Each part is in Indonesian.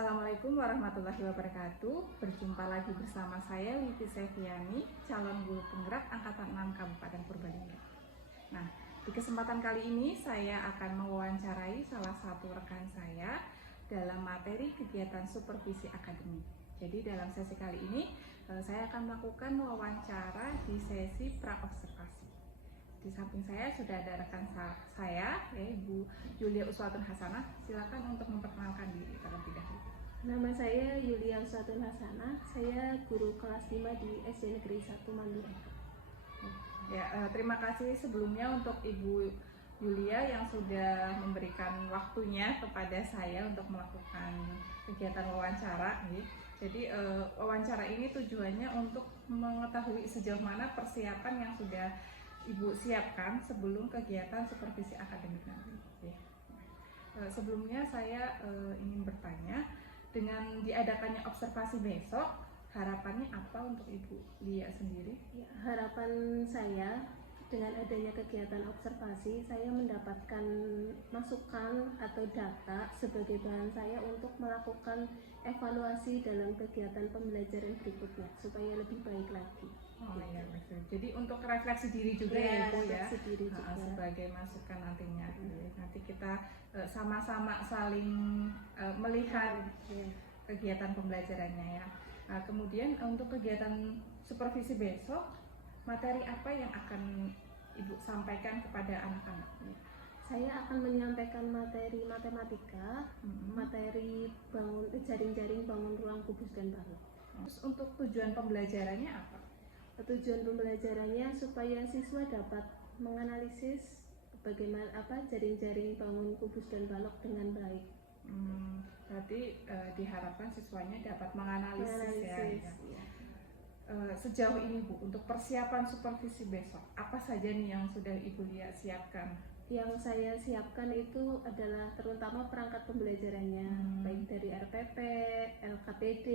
Assalamualaikum warahmatullahi wabarakatuh. Berjumpa lagi bersama saya Witi Seviani, calon guru penggerak angkatan 6 Kabupaten Purbalingga. Nah, di kesempatan kali ini saya akan mewawancarai salah satu rekan saya dalam materi kegiatan supervisi akademik. Jadi dalam sesi kali ini saya akan melakukan wawancara di sesi pra-observasi. Di samping saya sudah ada rekan saya, Ibu Yulia Uswatun Hasanah. Silakan untuk memperkenalkan diri terlebih dahulu. Nama saya Yulia Uswatun Hasanah. Saya guru kelas 5 di SD Negeri 1 Mandura. Ya, terima kasih sebelumnya untuk Ibu Yulia yang sudah memberikan waktunya kepada saya untuk melakukan kegiatan wawancara. Jadi wawancara ini tujuannya untuk mengetahui sejauh mana persiapan yang sudah Ibu siapkan sebelum kegiatan supervisi akademik nanti. Sebelumnya saya ingin bertanya, dengan diadakannya observasi besok, harapannya apa untuk Ibu Lia sendiri? Ya, harapan saya dengan adanya kegiatan observasi, saya mendapatkan masukan atau data sebagai bahan saya untuk melakukan evaluasi dalam kegiatan pembelajaran berikutnya supaya lebih baik lagi. Oh iya, betul. Jadi untuk refleksi diri juga ya Ibu ya, diri juga. Sebagai masukan nantinya. Nanti kita sama-sama saling melihat kegiatan pembelajarannya ya. Nah, kemudian untuk kegiatan supervisi besok, materi apa yang akan Ibu sampaikan kepada anak-anak? Saya akan menyampaikan materi matematika, materi jaring-jaring bangun ruang kubus dan balok. Terus untuk tujuan pembelajarannya apa? Tujuan pembelajarannya supaya siswa dapat menganalisis bagaimana jaring-jaring bangun kubus dan balok dengan baik. Berarti diharapkan siswanya dapat menganalisis ya. Ya. Sejauh ini Bu, untuk persiapan supervisi besok, apa saja nih yang sudah Ibu Lia siapkan? Yang saya siapkan itu adalah terutama perangkat pembelajarannya, baik dari RPP, LKPD,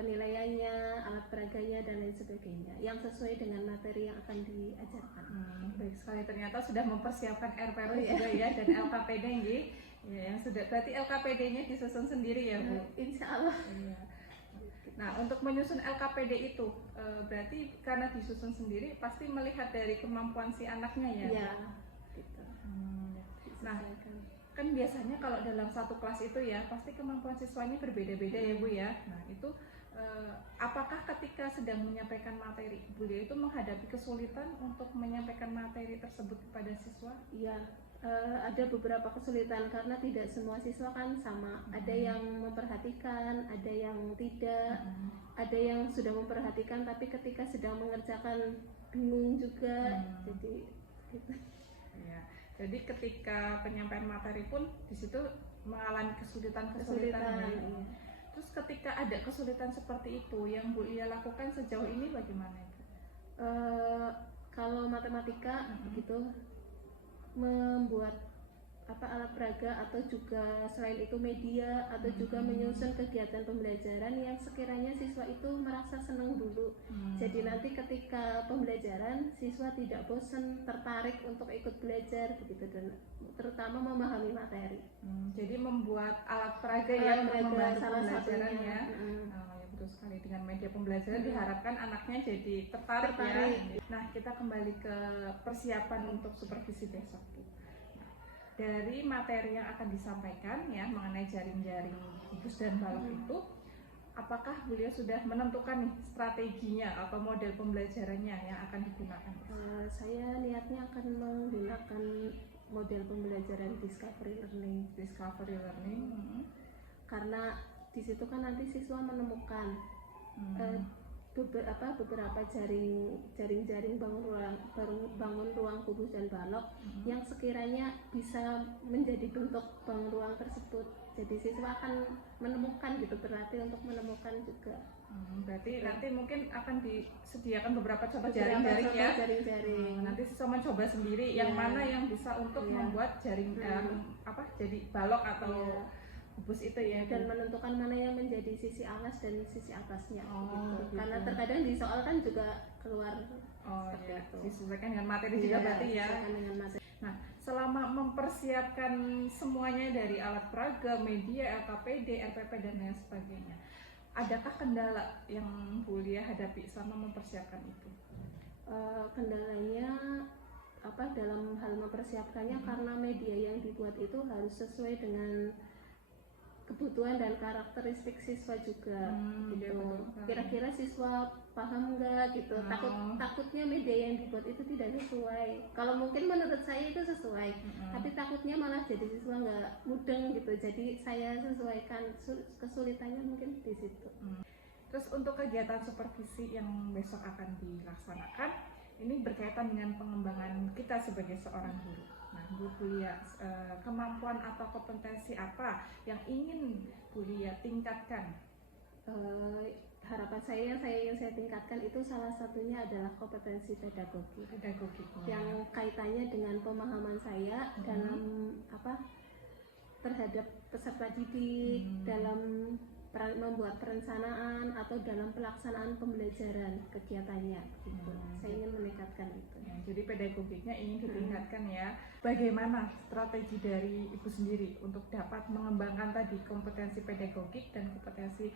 penilaiannya, alat peraganya, dan lain sebagainya, yang sesuai dengan materi yang akan diajarkan. Baik sekali, ternyata sudah mempersiapkan RPP juga ya, dan LKPD ya, yang sudah, berarti LKPD-nya disusun sendiri ya Bu? Insya Allah. Iya. Nah, untuk menyusun LKPD itu, berarti karena disusun sendiri, pasti melihat dari kemampuan si anaknya ya? Iya. Gitu. Nah, kan biasanya kalau dalam satu kelas itu ya pasti kemampuan siswanya berbeda-beda ya Bu ya. Nah itu apakah ketika sedang menyampaikan materi Bu Lia itu menghadapi kesulitan untuk menyampaikan materi tersebut kepada siswa? Iya, ada beberapa kesulitan karena tidak semua siswa kan sama. Ada yang memperhatikan, ada yang tidak, ada yang sudah memperhatikan tapi ketika sedang mengerjakan bingung juga. Jadi gitu. Ya, jadi ketika penyampaian materi pun di situ mengalami kesulitan. Iya. Terus ketika ada kesulitan seperti itu, yang Bu Lia lakukan sejauh ini bagaimana itu? Kalau matematika gitu, membuat alat peraga atau juga selain itu media atau juga menyusun kegiatan pembelajaran yang sekiranya siswa itu merasa senang dulu. Jadi nanti ketika pembelajaran siswa tidak bosan, tertarik untuk ikut belajar begitu, dan terutama memahami materi. Jadi membuat alat peraga yang membantu pembelajaran ya. Ya betul sekali, dengan media pembelajaran diharapkan anaknya jadi tertarik. Ya. Nah, kita kembali ke persiapan untuk supervisi besok. Dari materi yang akan disampaikan ya mengenai jaring-jaring kubus dan balok itu, apakah Bu Lia sudah menentukan nih strateginya atau model pembelajarannya yang akan digunakan? Saya niatnya akan menggunakan model pembelajaran discovery learning. Karena di situ kan nanti siswa menemukan beberapa jaring-jaring bangun ruang kubus dan balok yang sekiranya bisa menjadi bentuk bangun ruang tersebut. Jadi siswa akan menemukan gitu, berlatih untuk menemukan juga. Berarti nanti mungkin akan disediakan beberapa contoh jaring-jaring ya. Nanti siswa mencoba sendiri yang mana yang bisa untuk membuat jaring jadi balok atau kubus itu ya, dan menentukan mana yang menjadi sisi alas dan sisi atasnya gitu. Karena terkadang di soal kan juga keluar seperti itu. Disesuaikan dengan materi juga berarti ya. Disesuaikan dengan materi. Nah, selama mempersiapkan semuanya dari alat peraga, media, LKPD, RPP dan lain sebagainya, adakah kendala yang Bu Lia hadapi selama mempersiapkan itu? Kendalanya dalam hal mempersiapkannya karena media yang dibuat itu harus sesuai dengan kebutuhan dan karakteristik siswa juga gitu. Kira-kira siswa paham nggak gitu? Takutnya media yang dibuat itu tidak sesuai. Kalau mungkin menurut saya itu sesuai, tapi takutnya malah jadi siswa nggak mudeng gitu. Jadi saya sesuaikan, kesulitannya mungkin di situ. Terus untuk kegiatan supervisi yang besok akan dilaksanakan, ini berkaitan dengan pengembangan kita sebagai seorang guru. Nah, Bu Lia, kemampuan atau kompetensi apa yang ingin Bu Lia tingkatkan? Harapan saya yang ingin saya tingkatkan itu salah satunya adalah kompetensi pedagogi. Yang kaitannya dengan pemahaman saya dalam terhadap peserta didik, dalam membuat perencanaan atau dalam pelaksanaan pembelajaran kegiatannya gitu. Saya ingin meningkatkan itu. Ya, jadi pedagogiknya ingin ditingkatkan ya. Bagaimana strategi dari Ibu sendiri untuk dapat mengembangkan tadi kompetensi pedagogik dan kompetensi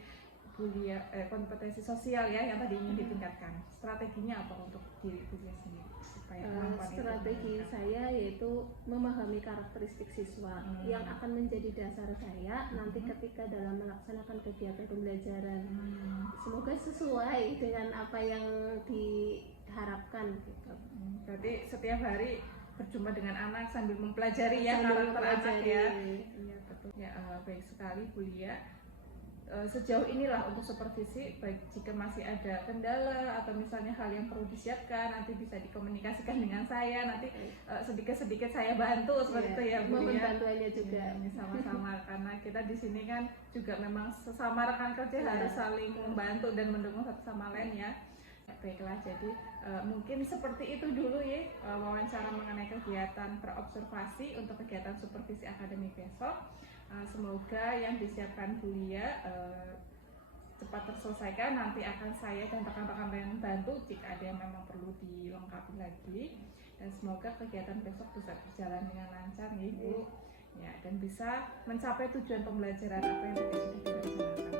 kompetensi sosial ya yang tadi ingin ditingkatkan? Strateginya apa untuk diri Ibu sendiri supaya strategi saya yaitu memahami karakteristik siswa yang akan menjadi dasar saya nanti ketika dalam melaksanakan kegiatan pembelajaran. Semoga sesuai dengan apa yang diharapkan gitu. Berarti setiap hari berjumpa dengan anak sambil mempelajari ya karakter anak ya. Iya betul. Ya baik sekali Bu Lia. Sejauh inilah untuk supervisi, baik jika masih ada kendala atau misalnya hal yang perlu disiapkan nanti bisa dikomunikasikan dengan saya, nanti sedikit-sedikit saya bantu seperti itu ya Bu Lia. Lia. Bantuannya juga sama-sama karena kita di sini kan juga memang sesama rekan kerja harus saling membantu dan mendukung satu sama lain ya. Baiklah, jadi mungkin seperti itu dulu ya wawancara mengenai kegiatan perobservasi untuk kegiatan supervisi akademik besok. Semoga yang disiapkan Bu Lia cepat terselesaikan. Nanti akan saya dan rekan-rekan lain bantu jika ada yang memang perlu dilengkapi lagi. Dan semoga kegiatan besok bisa berjalan dengan lancar ya Bu. Ya, dan bisa mencapai tujuan pembelajaran apa yang sudah direncanakan.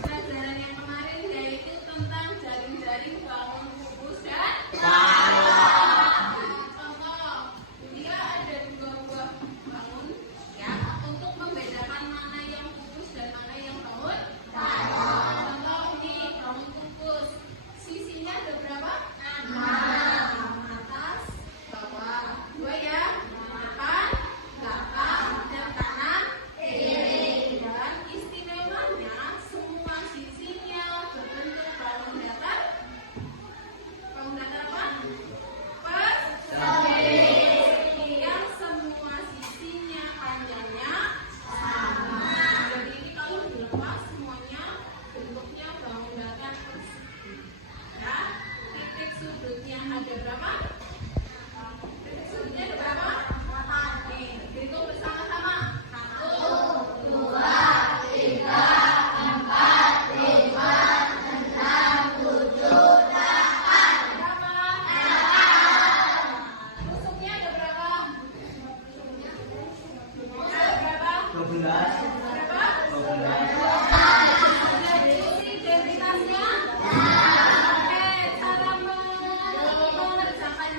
Pelajaran yang kemarin yaitu tentang jaring-jaring bangun kubus dan contoh, dia ada 2 buah bangun ya untuk membedakan mana yang kubus dan mana yang bangun. Contoh ini bangun kubus, sisinya ada berapa? 6, atas, bawah, 2 ya, kanan, belakang, dan kanan, kiri. Dan istimewanya semua sisinya berbentuk balon datar. Balon datar apa? Persegi. Yang semua sisinya panjangnya sama. Jadi ini kalau dilepas semuanya bentuknya balon datar persegi. Ya, titik sudutnya ada berapa? Titik sudutnya ada berapa? 8. Nih, hitung bersama-sama. 1, 2, 3, 4, 5, 6, 7, 8. Berapa? 8. Tusuknya ada berapa? Ada berapa? 12. Berapa? 12. Itu identitasnya? Oke, cara mengerjakannya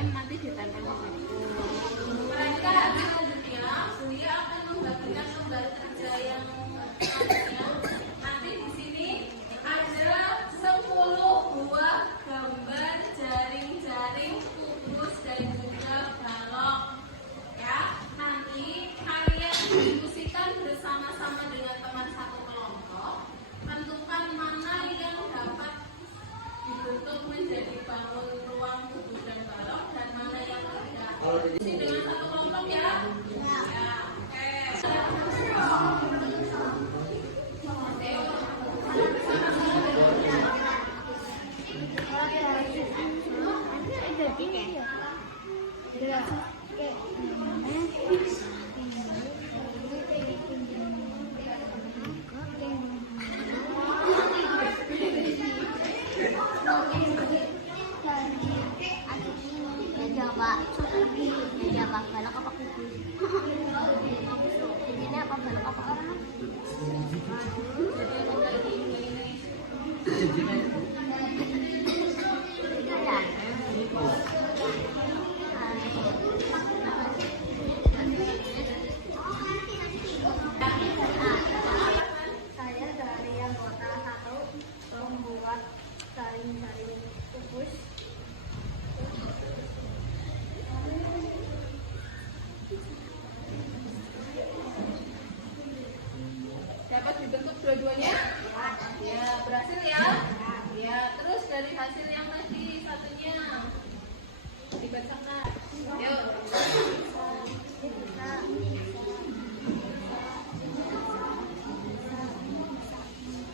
lem nanti ditempel di situ. Mereka selanjutnya Bulia akan membagikan lembar kerja yang nanti di sini ada 10 buah gambar jaring-jaring kubus dan juga balok. Ya, nanti kalian diskusikan bersama-sama dengan teman satu kelompok, tentukan mana yang dapat dibentuk menjadi bangun ruang kubus dan balok dan mana yang tidak. Diskusi dengan satu kelompok ya. Ya, oke. Jawab balok apa kubus? Ini apa balok apa orang? Saya dari anggota 1 membuat jaring-jaring kubus. Dapat dibentuk dua-duanya? Ya, berhasil ya? Ya, terus dari hasil yang tadi satunya dibacakan. Yuk.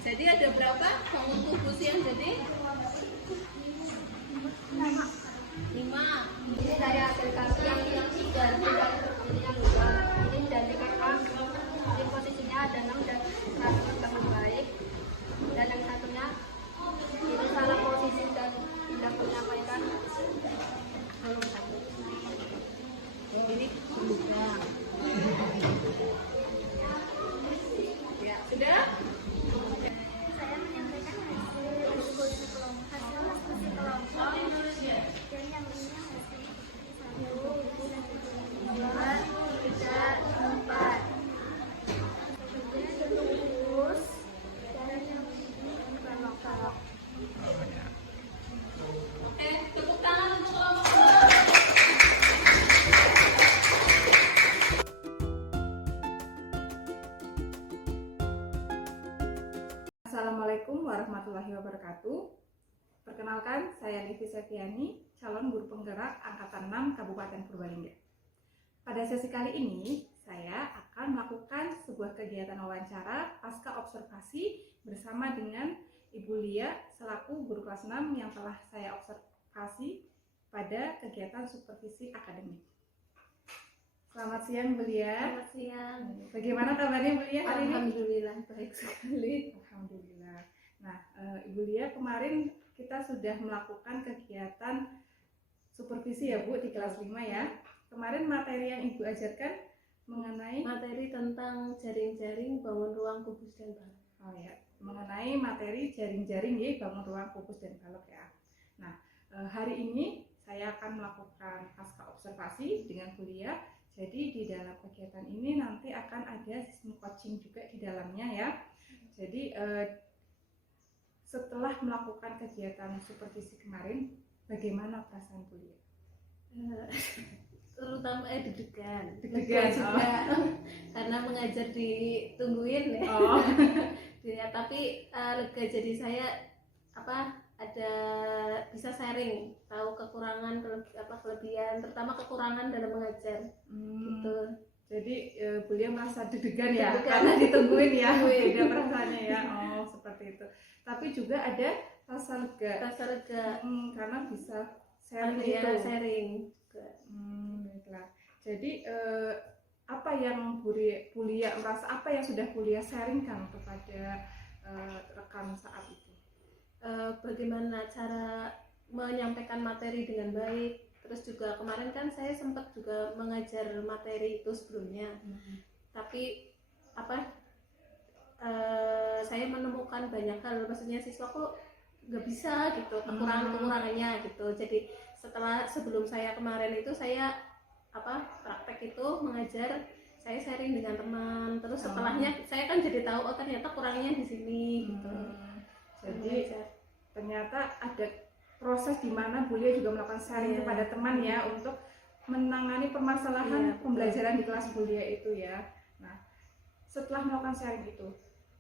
Jadi ada berapa bangun kubus yang jadi? 5. Ini dari hasil kartu yang diganti yang dua. Ini dari kakak. Ini posisinya ada 6 dan 1 teman baik. Dan yang satunya ini salah posisi dan tidak menyampaikan belum satu. Ini berubah. Ya, sudah? Saya menyampaikan hasil diskusi kelompok. Oh, Indonesia. Dan yang ini hasil 1, 2, 3, 4. Terus dan yang ini balok-balok. Oke, tepuk tangan untuk kelompok kedua. Assalamualaikum warahmatullahi wabarakatuh. Perkenalkan, saya Livi Seviani, calon guru penggerak Angkatan 6 Kabupaten Purbalingga. Pada sesi kali ini, saya akan melakukan sebuah kegiatan wawancara pasca observasi bersama dengan Ibu Lia selaku guru kelas 6 yang telah saya observasi pada kegiatan supervisi akademik. Selamat siang, Bu Lia. Selamat siang. Bagaimana kabarnya, Bu Lia, hari ini? Alhamdulillah baik sekali. Alhamdulillah. Nah, Ibu Lia, kemarin kita sudah melakukan kegiatan supervisi ya, Bu, di kelas 5 ya. Kemarin materi yang Ibu ajarkan mengenai Materi tentang jaring-jaring bangun ruang kubus dan balok. mengenai materi jaring-jaring ya, bangun ruang kubus dan balok ya. Nah, hari ini saya akan melakukan pasca observasi dengan Bu Lia. Jadi di dalam kegiatan ini nanti akan ada sistem coaching juga di dalamnya ya. Jadi setelah melakukan kegiatan supervisi kemarin, bagaimana perasaan Bu Lia? Terutama deg-degan Deg-degan, juga karena mengajar ditungguin ya. Oh, Ya, tapi lega, jadi saya ada bisa sharing, tahu kekurangan kelebihan, terutama kekurangan dalam mengajar gitu. Jadi Bu Lia merasa deg-degan ya, Deg-degan. karena ditungguin ya, Ditungguin. beda perasaannya ya. Oh, seperti itu. Tapi juga ada rasa lega, Rasa lega karena bisa sharing ya, itu. sharing. Baiklah. Jadi apa yang Bu Lia merasa, apa yang sudah Bu Lia sharingkan kepada rekan saat itu? Bagaimana cara menyampaikan materi dengan baik. Terus juga kemarin kan saya sempat juga mengajar materi itu sebelumnya, tapi saya menemukan banyak hal, maksudnya siswa kok nggak bisa gitu, kekurangannya gitu. Jadi sebelum saya kemarin itu saya praktek itu mengajar, saya sharing dengan teman, terus setelahnya saya kan jadi tahu ternyata kurangnya di sini gitu. Jadi ternyata ada proses di mana Bulia juga melakukan sharing kepada teman ya untuk menangani permasalahan pembelajaran di kelas Bulia itu ya. Nah, setelah melakukan sharing itu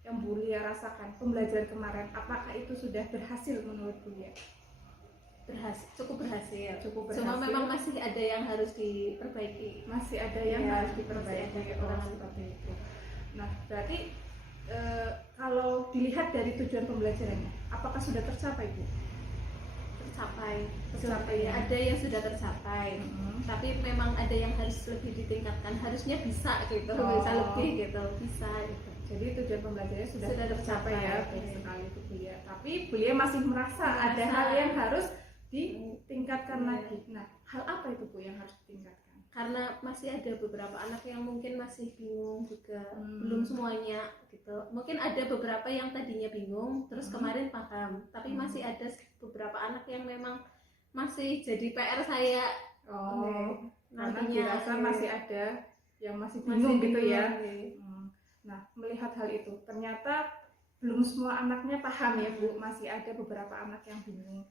yang Bulia rasakan pembelajaran kemarin, apakah itu sudah berhasil menurut Bulia? Cukup berhasil. Cuma Cuma memang masih ada yang harus diperbaiki. Masih ada yang harus diperbaiki. Seperti itu. Nah, berarti kalau dilihat dari tujuan pembelajarannya, apakah sudah tercapai, Bu? Tercapai ya. Ada yang sudah tercapai, tapi memang ada yang harus lebih ditingkatkan. Harusnya bisa gitu, bisa lebih gitu, bisa gitu. Jadi tujuan pembelajarannya sudah tercapai ya, baik sekali itu Bulia. Tapi Bulia masih merasa ada hal yang harus ditingkatkan lagi. Nah, hal apa itu Bu yang harus ditingkatkan? Karena masih ada beberapa anak yang mungkin masih bingung juga, belum semuanya gitu. Mungkin ada beberapa yang tadinya bingung, terus kemarin paham. Tapi masih ada beberapa anak yang memang masih jadi PR saya. Karena dirasa masih ada yang masih bingung gitu ya. Nah, melihat hal itu, ternyata belum semua anaknya paham ya Bu, masih ada beberapa anak yang bingung.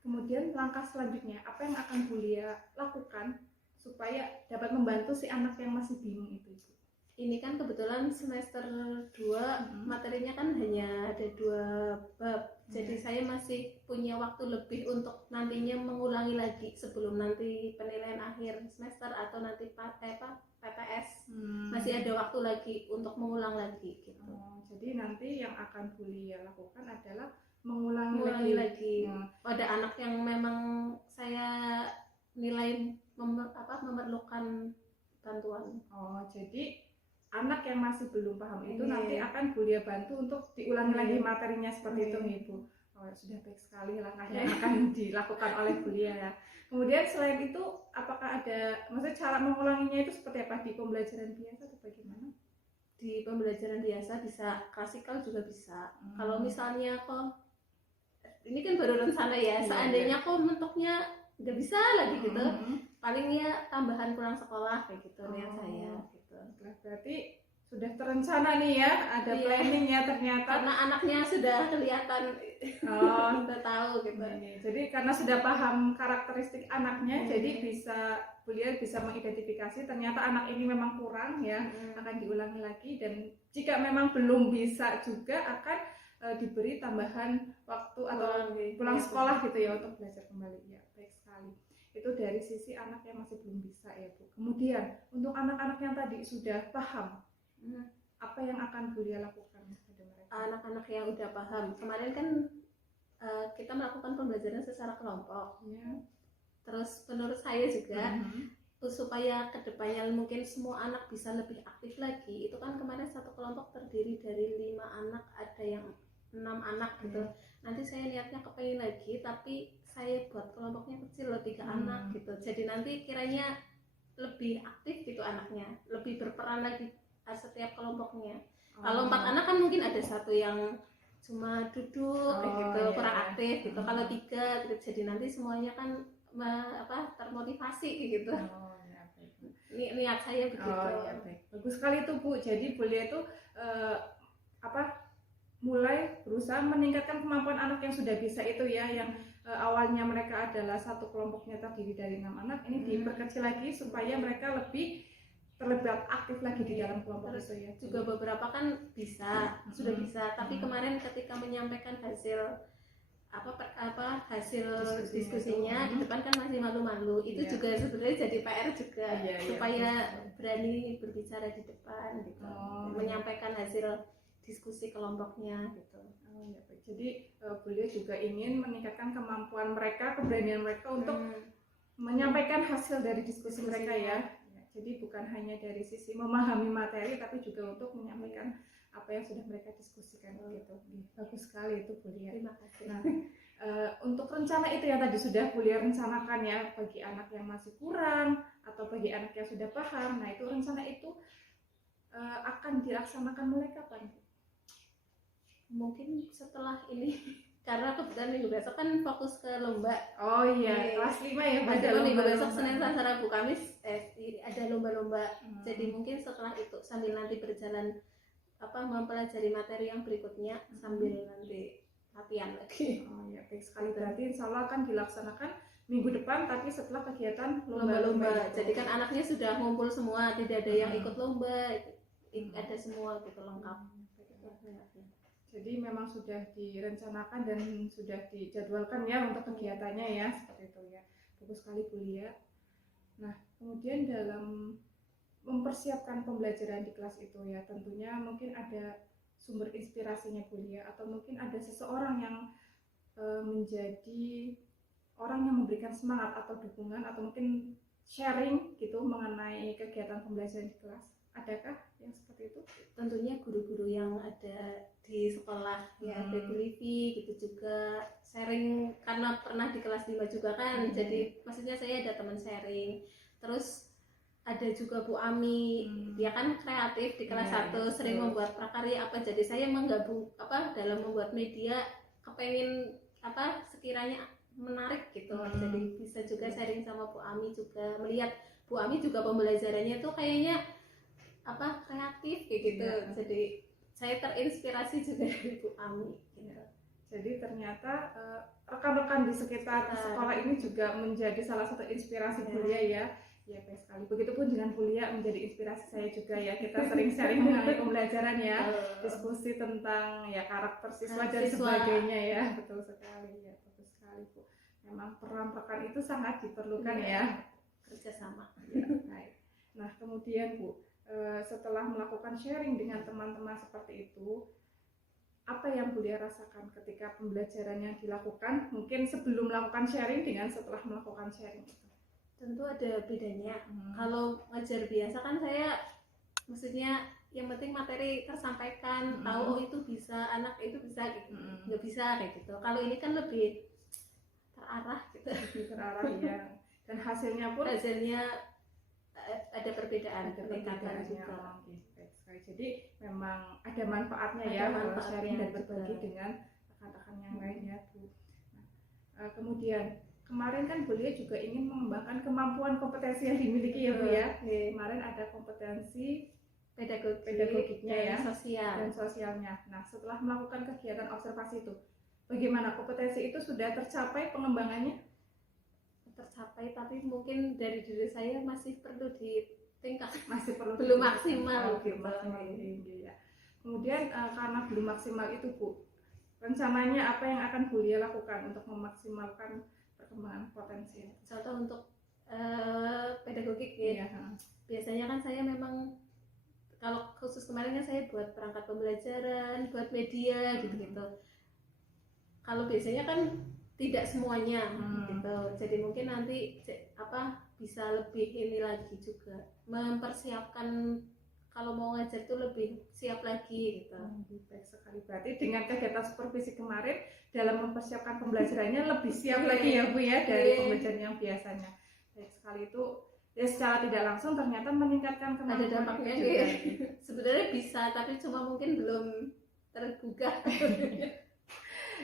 Kemudian langkah selanjutnya, apa yang akan Bulia lakukan supaya dapat membantu si anak yang masih bingung itu, Bu? Ini kan kebetulan semester 2 materinya kan hanya ada 2 bab. Jadi saya masih punya waktu lebih untuk nantinya mengulangi lagi sebelum nanti penilaian akhir semester atau nanti PPS. Masih ada waktu lagi untuk mengulang lagi gitu. Jadi nanti yang akan Bulia lakukan adalah mengulangi lagi. Pada anak yang memang saya nilai memerlukan bantuan. Jadi anak yang masih belum paham itu nanti akan Bulia bantu untuk diulangi lagi materinya seperti itu Ibu. Sudah baik sekali langkahnya yang akan dilakukan oleh Bulia ya. Kemudian selain itu apakah ada, maksudnya cara mengulanginya itu seperti apa, di pembelajaran biasa atau bagaimana? Di pembelajaran biasa bisa, klasikal juga bisa. Kalau misalnya ini kan baru rencana ya, seandainya mentoknya nggak bisa lagi gitu, paling ya tambahan pulang sekolah kayak gitu niat saya gitu. Berarti sudah terencana nih ya, ada planning ya ternyata. Karena anaknya sudah kelihatan, udah tahu gitu. Jadi karena sudah paham karakteristik anaknya, jadi Bulia bisa mengidentifikasi ternyata anak ini memang kurang ya, akan diulangi lagi, dan jika memang belum bisa juga akan diberi tambahan waktu atau pulang sekolah gitu ya untuk belajar kembali. Ya, baik sekali. Itu dari sisi anak yang masih belum bisa ya Bu. Kemudian untuk anak-anak yang tadi sudah paham, apa yang akan Bulia lakukan kepada mereka? Anak-anak yang udah paham, kemarin kan kita melakukan pembelajaran secara kelompok. Terus menurut saya juga supaya kedepannya mungkin semua anak bisa lebih aktif lagi, itu kan kemarin satu kelompok terdiri dari 5 anak, ada yang 6 anak gitu. Nanti saya niatnya kepengen lagi, tapi saya buat kelompoknya kecil, 3 anak gitu. Jadi nanti kiranya lebih aktif gitu anaknya, lebih berperan lagi setiap kelompoknya. Kalau 4 anak kan mungkin ada satu yang cuma duduk gitu, kurang aktif gitu. Kalau 3 gitu, jadi nanti semuanya kan termotivasi gitu. Niat saya begitu. Bagus sekali tuh Bu. Jadi Bulia itu mulai berusaha meningkatkan kemampuan anak yang sudah bisa itu ya, yang awalnya mereka adalah satu kelompoknya terdiri dari 6 anak, ini diperkecil lagi supaya mereka lebih terlibat aktif lagi di dalam kelompok itu ya. Juga beberapa kan sudah bisa, tapi kemarin ketika menyampaikan hasil hasil diskusinya di depan kan masih malu-malu. Itu juga sebenarnya jadi PR juga, supaya berani berbicara di depan gitu, menyampaikan hasil diskusi kelompoknya gitu. Jadi Bulia juga ingin meningkatkan kemampuan mereka, keberanian mereka untuk menyampaikan hasil dari diskusi mereka ya. Jadi bukan hanya dari sisi memahami materi, tapi juga untuk menyampaikan apa yang sudah mereka diskusikan gitu. Bagus sekali itu Bulia. Terima kasih. Nah, untuk rencana itu yang tadi sudah Bulia rencanakan ya, bagi anak yang masih kurang atau bagi anak yang sudah paham. Nah, itu rencana itu akan dilaksanakan mulai kapan? Mungkin setelah ini karena kebetulan minggu besok kan fokus ke lomba. Oh iya, Oke. kelas 5 ya, Bu, Ada minggu lomba-lomba. besok Senin, Selasa, Rabu, Kamis ada lomba-lomba. Hmm. Jadi mungkin setelah itu sambil nanti berjalan mempelajari materi yang berikutnya sambil nanti latihan lagi. Oh ya, baik sekali. Berarti insya Allah akan dilaksanakan minggu depan, tapi setelah kegiatan Lomba-lomba. itu. Jadi kan anaknya sudah ngumpul semua, tidak ada yang Hmm. ikut lomba, ada semua gitu lengkap. Jadi memang sudah direncanakan dan sudah dijadwalkan ya untuk kegiatannya ya, seperti itu ya. Bagus sekali Bu Lia. Nah, kemudian dalam mempersiapkan pembelajaran di kelas itu ya, tentunya mungkin ada sumber inspirasinya Bu Lia, atau mungkin ada seseorang yang menjadi orang yang memberikan semangat atau dukungan, atau mungkin sharing gitu mengenai kegiatan pembelajaran di kelas. Adakah yang seperti itu? Tentunya guru-guru yang ada di sekolah ya, ada Bu Livi gitu juga sharing, karena pernah di kelas 5 juga kan. Jadi maksudnya saya ada teman sharing. Terus ada juga Bu Ami, dia kan kreatif di kelas Iya, 1, sering betul. membuat prakarya apa. Jadi saya menggabung dalam membuat media, kepengen sekiranya menarik gitu. Jadi bisa juga sharing sama Bu Ami, juga melihat Bu Ami juga pembelajarannya tuh kayaknya kreatif kayak gitu. Iya. Jadi saya terinspirasi juga dari Bu Ami gitu. Jadi ternyata rekan-rekan di sekitar sekolah ini juga menjadi salah satu inspirasi Bu Lia ya. Ya, baik sekali. Begitupun dengan Bu Lia menjadi inspirasi saya juga ya. Kita sering sharing mengenai pembelajaran ya, diskusi tentang ya karakter siswa dan sebagainya ya. Betul sekali ya, bagus sekali Bu. Memang peran rekan itu sangat diperlukan ya. Kerjasama. Ya, baik. Nah, kemudian Bu, setelah melakukan sharing dengan teman-teman seperti itu, apa yang Bu Lia rasakan ketika pembelajaran yang dilakukan, mungkin sebelum melakukan sharing dengan setelah melakukan sharing itu? Tentu ada bedanya. Kalau ngajar biasa kan saya maksudnya yang penting materi tersampaikan, tahu itu bisa, anak itu bisa gitu. Nggak bisa kayak gitu. Kalau ini kan lebih terarah gitu. Lebih terarah ya. Dan hasilnya pun ada perbedaan, ada peningkatan perbedaannya. juga. Oke, baik sekali. Jadi memang ada manfaatnya Ada ya manfaatnya sharing dan berbagi juga. dengan rekan-rekan yang lainnya Bu. Nah, kemudian kemarin kan Bu Lia juga ingin mengembangkan kemampuan kompetensi yang dimiliki ya Bu ya. Kemarin ada kompetensi pedagogiknya dan ya, sosial. dan sosialnya. Nah, setelah melakukan kegiatan observasi itu, bagaimana kompetensi itu sudah tercapai pengembangannya? Tercapai, tapi mungkin dari diri saya masih perlu ditingkatkan. Masih perlu Belum ditingkatkan. maksimal Oke, gitu. maksimal tinggi ya. Kemudian karena belum maksimal itu Bu, rencananya apa yang akan Bu Lia lakukan untuk memaksimalkan perkembangan potensi? Contoh untuk pedagogik ya. Iya. Biasanya kan saya memang kalau khusus kemarin kan saya buat perangkat pembelajaran, buat media gitu-gitu. Kalau biasanya kan tidak semuanya gitu. Jadi mungkin nanti bisa lebih ini lagi juga, mempersiapkan kalau mau ngajar itu lebih siap lagi gitu. Baik sekali. Berarti dengan kegiatan supervisi kemarin dalam mempersiapkan pembelajarannya lebih siap lagi ya Bu ya dari pembelajaran yang biasanya. Baik sekali, itu ya secara tidak langsung ternyata meningkatkan Ada kemampuan dampaknya itu juga. Sebenarnya bisa, tapi cuma mungkin belum tergugah.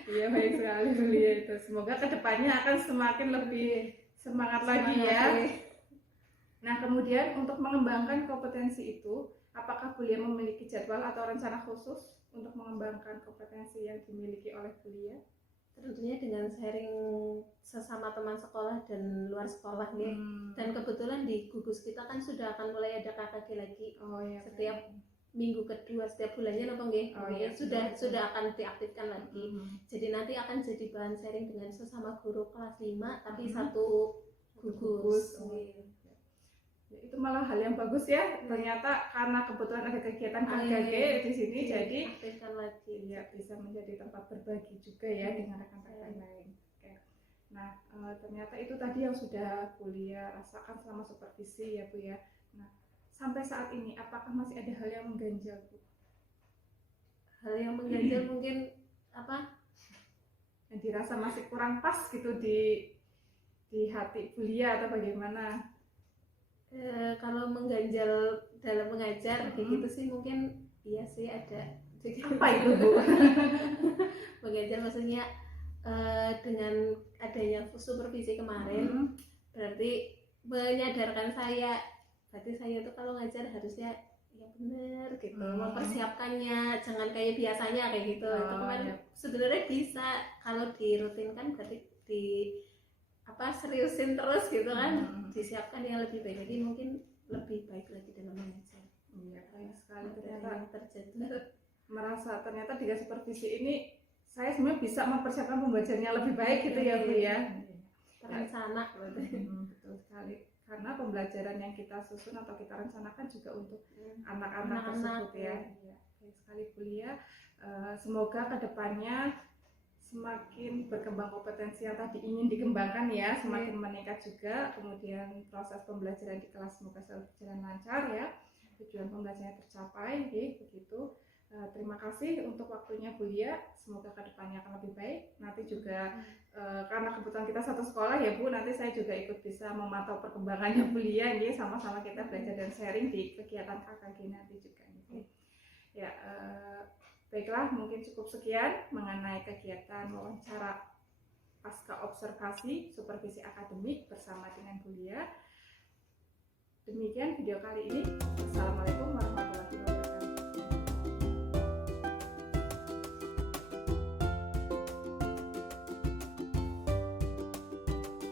Iya, baik sekali Bu Lia itu. Semoga kedepannya akan semakin lebih semangat lagi ya. Nah, kemudian untuk mengembangkan kompetensi itu, apakah Bu Lia memiliki jadwal atau rencana khusus untuk mengembangkan kompetensi yang dimiliki oleh Bu Lia? Tentunya dengan sharing sesama teman sekolah dan luar sekolah nih. Dan kebetulan di gugus kita kan sudah akan mulai ada KKG lagi. Oh ya. Setiap minggu kedua setiap bulannya napa nggih? Oh, iya. Sudah akan diaktifkan lagi. Jadi nanti akan jadi bahan sharing dengan sesama guru kelas 5 tapi satu gugus. Oh, iya. Ya, itu malah hal yang bagus ya. Ternyata karena kebetulan ada kegiatan KKG di sini, jadi aktifkan lagi. ya bisa menjadi tempat berbagi juga ya dengan rekan-rekan lain. Oke. Nah, ternyata itu tadi yang sudah Bu Lia rasakan selama supervisi ya Bu ya. Nah, sampai saat ini apakah masih ada hal yang mengganjal Bu? Hal yang mengganjal mungkin Yang dirasa masih kurang pas gitu di hati Bu Lia atau bagaimana? Kalau mengganjal dalam mengajar kayak gitu sih mungkin iya sih ada. Jadi Apa itu Bu? mengganjal maksudnya dengan adanya supervisi kemarin berarti menyadarkan saya, berarti saya tuh kalau ngajar harusnya ya benar gitu, mempersiapkannya, jangan kayak biasanya kayak gitu. Itu kan sebenarnya bisa kalau dirutinkan, berarti di seriusin terus gitu kan, disiapkan yang lebih baik, jadi mungkin lebih baik lagi dalam mengajar. Iya, baik sekali. Ternyata Ternyata terjadi merasa ternyata dengan supervisi ini saya sebenarnya bisa mempersiapkan pembelajarannya lebih baik gitu ya Bu ya. terencana berarti. Betul sekali. Karena pembelajaran yang kita susun atau kita rencanakan juga untuk anak-anak tersebut ya. Iya, baik sekali Bu Lia. Semoga kedepannya semakin berkembang kompetensi yang tadi ingin dikembangkan ya, semakin meningkat juga. Kemudian proses pembelajaran di kelas semoga selalu berjalan lancar ya, tujuan pembelajarannya tercapai, begitu. Terima kasih untuk waktunya Bu Lia, semoga kedepannya akan lebih baik. Nanti juga karena kebetulan kita satu sekolah ya Bu, nanti saya juga ikut bisa memantau perkembangannya Bu Lia, sama-sama kita belajar dan sharing di kegiatan KKG nanti juga. Ya, baiklah, mungkin cukup sekian mengenai kegiatan wawancara pasca observasi supervisi akademik bersama dengan Bu Lia. Demikian video kali ini. Assalamualaikum.